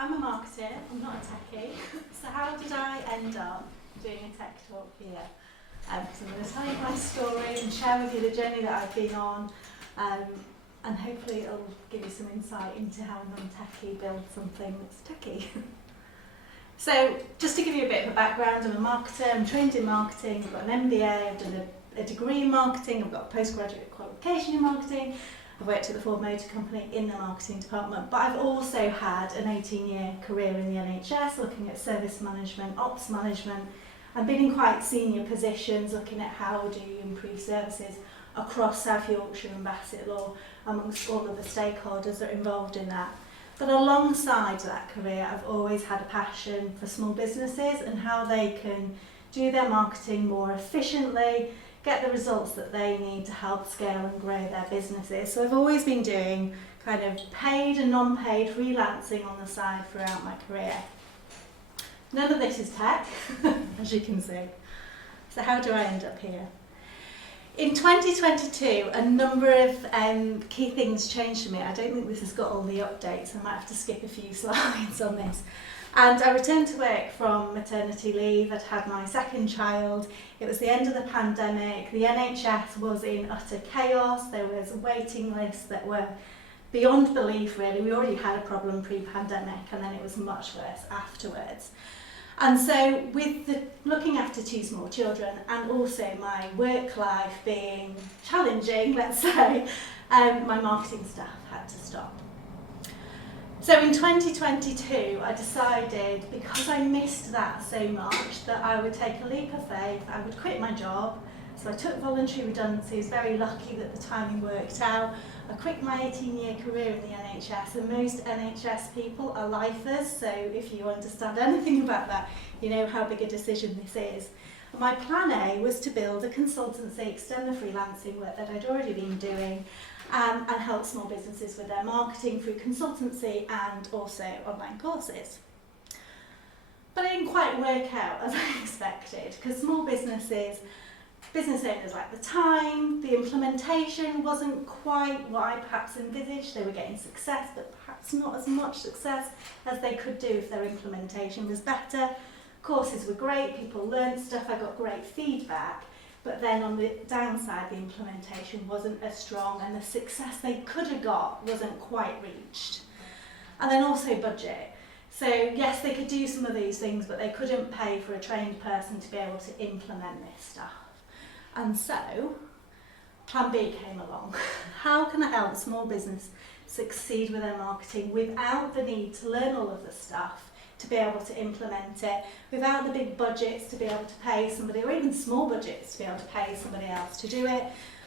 I'm a marketer, I'm not a techie, so how did I end up doing a tech talk here? So I'm going to tell you my story and share with you the journey that I've been on, and hopefully it'll give you some insight into how a non-techie builds something that's techie. So just to give you a bit of a background, I'm a marketer, I'm trained in marketing, I've got an MBA, I've done a degree in marketing, I've got a postgraduate qualification in marketing, I've worked at the Ford Motor Company in the marketing department, but I've also had an 18-year career in the NHS looking at service management, ops management, and been in quite senior positions looking at how do you improve services across South Yorkshire and Bassett Law amongst all of the stakeholders that are involved in that. But alongside that career, I've always had a passion for small businesses and how they can do their marketing more efficiently, get the results that they need to help scale and grow their businesses. So I've always been doing kind of paid and non-paid freelancing on the side throughout my career. None of this is tech, as you can see. So how do I end up here? In 2022, a number of key things changed for me. I don't think this has got all the updates. I might have to skip a few slides on this. And I returned to work from maternity leave. I'd had my second child. It was the end of the pandemic. The NHS was in utter chaos. There was waiting lists that were beyond belief, really. We already had a problem pre-pandemic, and then it was much worse afterwards. And so with looking after two small children and also my work life being challenging, let's say, my marketing staff had to stop. So in 2022, I decided, because I missed that so much, that I would take a leap of faith, I would quit my job. So I took voluntary redundancy, I was very lucky that the timing worked out. I quit my 18-year career in the NHS, and most NHS people are lifers, so if you understand anything about that, you know how big a decision this is. And my plan A was to build a consultancy, extend the freelancing work that I'd already been doing, and help small businesses with their marketing through consultancy and also online courses. But it didn't quite work out as I expected, because small business owners lacked the time, the implementation wasn't quite what I perhaps envisaged. They were getting success, but perhaps not as much success as they could do if their implementation was better. Courses were great, people learned stuff, I got great feedback, but then on the downside, the implementation wasn't as strong and the success they could have got wasn't quite reached. And then also budget. So yes, they could do some of these things, but they couldn't pay for a trained person to be able to implement this stuff. And so, plan B came along. How can I help small business succeed with their marketing without the need to learn all of the stuff, to be able to implement it, without the big budgets to be able to pay somebody, or even small budgets to be able to pay somebody else to do it,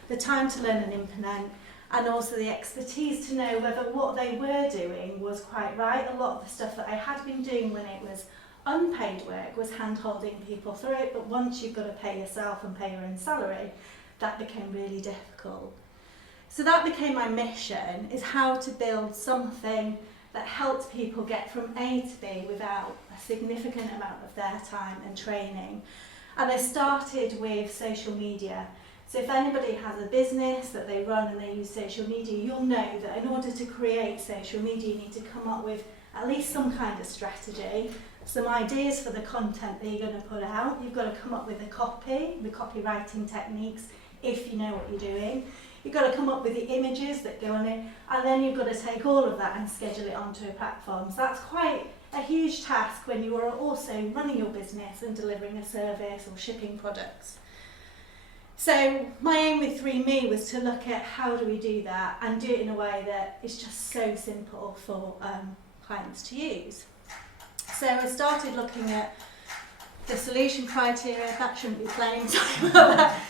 the time to learn and implement, and also the expertise to know whether what they were doing was quite right. A lot of the stuff that I had been doing when it was unpaid work was hand-holding people through it, but once you've got to pay yourself and pay your own salary, that became really difficult. So that became my mission, is how to build something that helped people get from A to B without a significant amount of their time and training. And I started with social media. So if anybody has a business that they run and they use social media, you'll know that in order to create social media, you need to come up with at least some kind of strategy, some ideas for the content that you're going to put out. You've got to come up with a copy, the copywriting techniques, if you know what you're doing. You've got to come up with the images that go on it, and then you've got to take all of that and schedule it onto a platform. So that's quite a huge task when you are also running your business and delivering a service or shipping products. So my aim with 3Me was to look at how do we do that and do it in a way that is just so simple for clients to use. So I started looking at the solution criteria. That shouldn't be plain, sorry about that.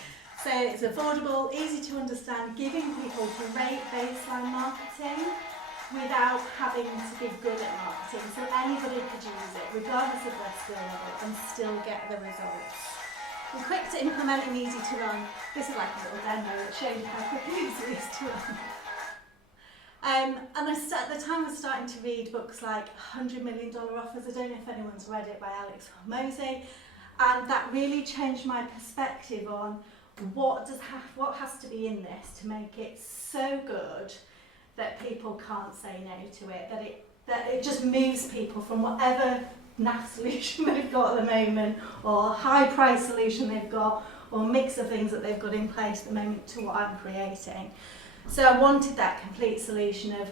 So it's affordable, easy to understand, giving people great baseline marketing without having to be good at marketing. So anybody could use it, regardless of their skill level, and still get the results. And quick to implement and easy to run. This is like a little demo that shows you how quick and easy it is to run. And at the time I was starting to read books like $100 Million Offers. I don't know if anyone's read it, by Alex Hormozy. And that really changed my perspective on what has to be in this to make it so good that people can't say no to it, that it that it just moves people from whatever naff solution they've got at the moment, or high price solution they've got, or a mix of things that they've got in place at the moment to what I'm creating. So I wanted that complete solution of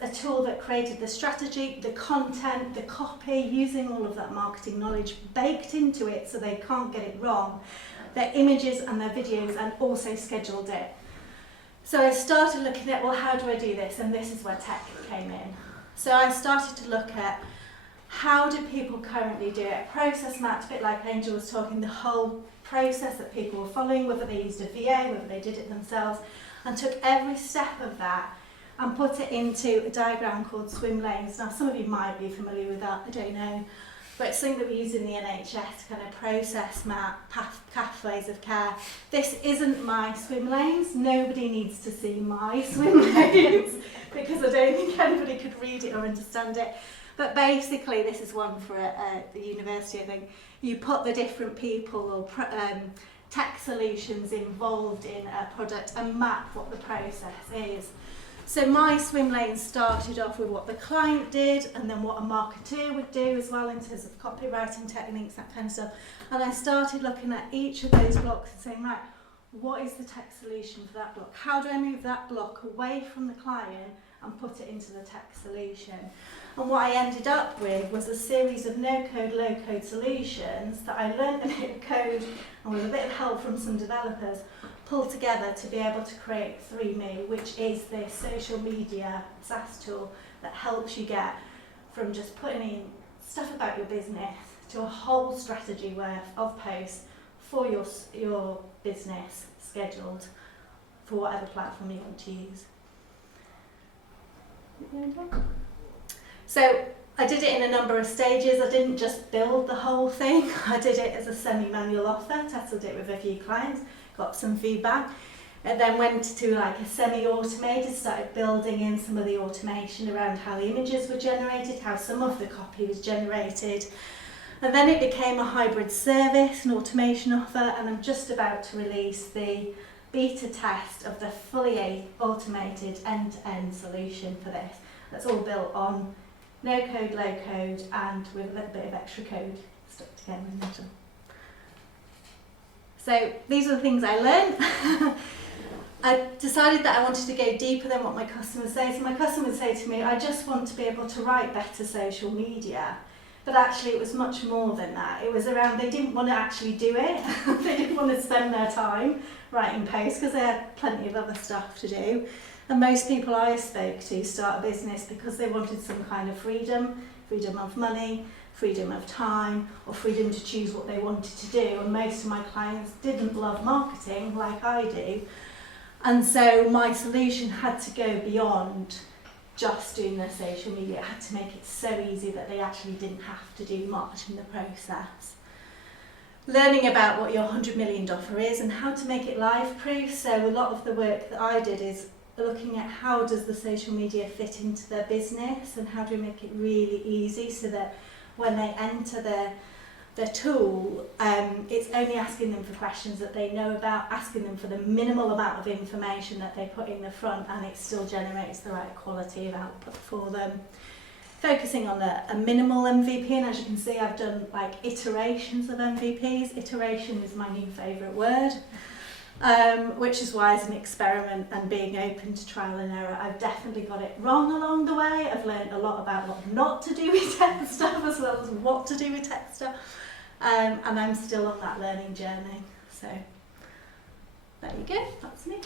a tool that created the strategy, the content, the copy, using all of that marketing knowledge baked into it so they can't get it wrong, their images and their videos, and also scheduled it. So I started looking at, well, how do I do this? And this is where tech came in. So I started to look at how do people currently do it? Process mapped, a bit like Angel was talking, the whole process that people were following, whether they used a VA, whether they did it themselves, and took every step of that and put it into a diagram called swim lanes. Now, some of you might be familiar with that, I don't know, but it's something that we use in the NHS, kind of process map, pathways of care. This isn't my swim lanes. Nobody needs to see my swim lanes because I don't think anybody could read it or understand it. But basically, this is one for the university, I think. You put the different people or tech solutions involved in a product and map what the process is. So my swim lane started off with what the client did, and then what a marketeer would do as well in terms of copywriting techniques, that kind of stuff. And I started looking at each of those blocks and saying, right, what is the tech solution for that block? How do I move that block away from the client and put it into the tech solution? And what I ended up with was a series of no-code, low-code solutions that I learned a bit of code and with a bit of help from some developers pulled together to be able to create 3Me, which is this social media SaaS tool that helps you get from just putting in stuff about your business to a whole strategy worth of posts for your business scheduled for whatever platform you want to use. So I did it in a number of stages. I didn't just build the whole thing. I did it as a semi-manual offer, tested it with a few clients, got some feedback, and then went to like a semi-automated, started building in some of the automation around how the images were generated, how some of the copy was generated. And then it became a hybrid service, an automation offer, and I'm just about to release the beta test of the fully automated end-to-end solution for this. That's all built on no code, low code, and with a little bit of extra code stuck together in the middle. So these are the things I learned. I decided that I wanted to go deeper than what my customers say. So my customers say to me, I just want to be able to write better social media. But actually it was much more than that. It was around, they didn't want to actually do it. They didn't want to spend their time writing posts because they had plenty of other stuff to do. And most people I spoke to start a business because they wanted some kind of freedom of money, freedom of time, or freedom to choose what they wanted to do. And most of my clients didn't love marketing like I do. And so my solution had to go beyond just doing their social media. It had to make it so easy that they actually didn't have to do much in the process. Learning about what your $100 million offer is and how to make it live proof. So a lot of the work that I did is looking at how does the social media fit into their business and how do we make it really easy so that when they enter their tool, it's only asking them for questions that they know about, asking them for the minimal amount of information that they put in the front, and it still generates the right quality of output for them. Focusing on a minimal MVP, and as you can see I've done like iterations of MVPs. Iteration is my new favourite word. Which is why as an experiment and being open to trial and error, I've definitely got it wrong along the way. I've learned a lot about what not to do with tech stuff as well as what to do with tech stuff. And I'm still on that learning journey. So there you go, that's me.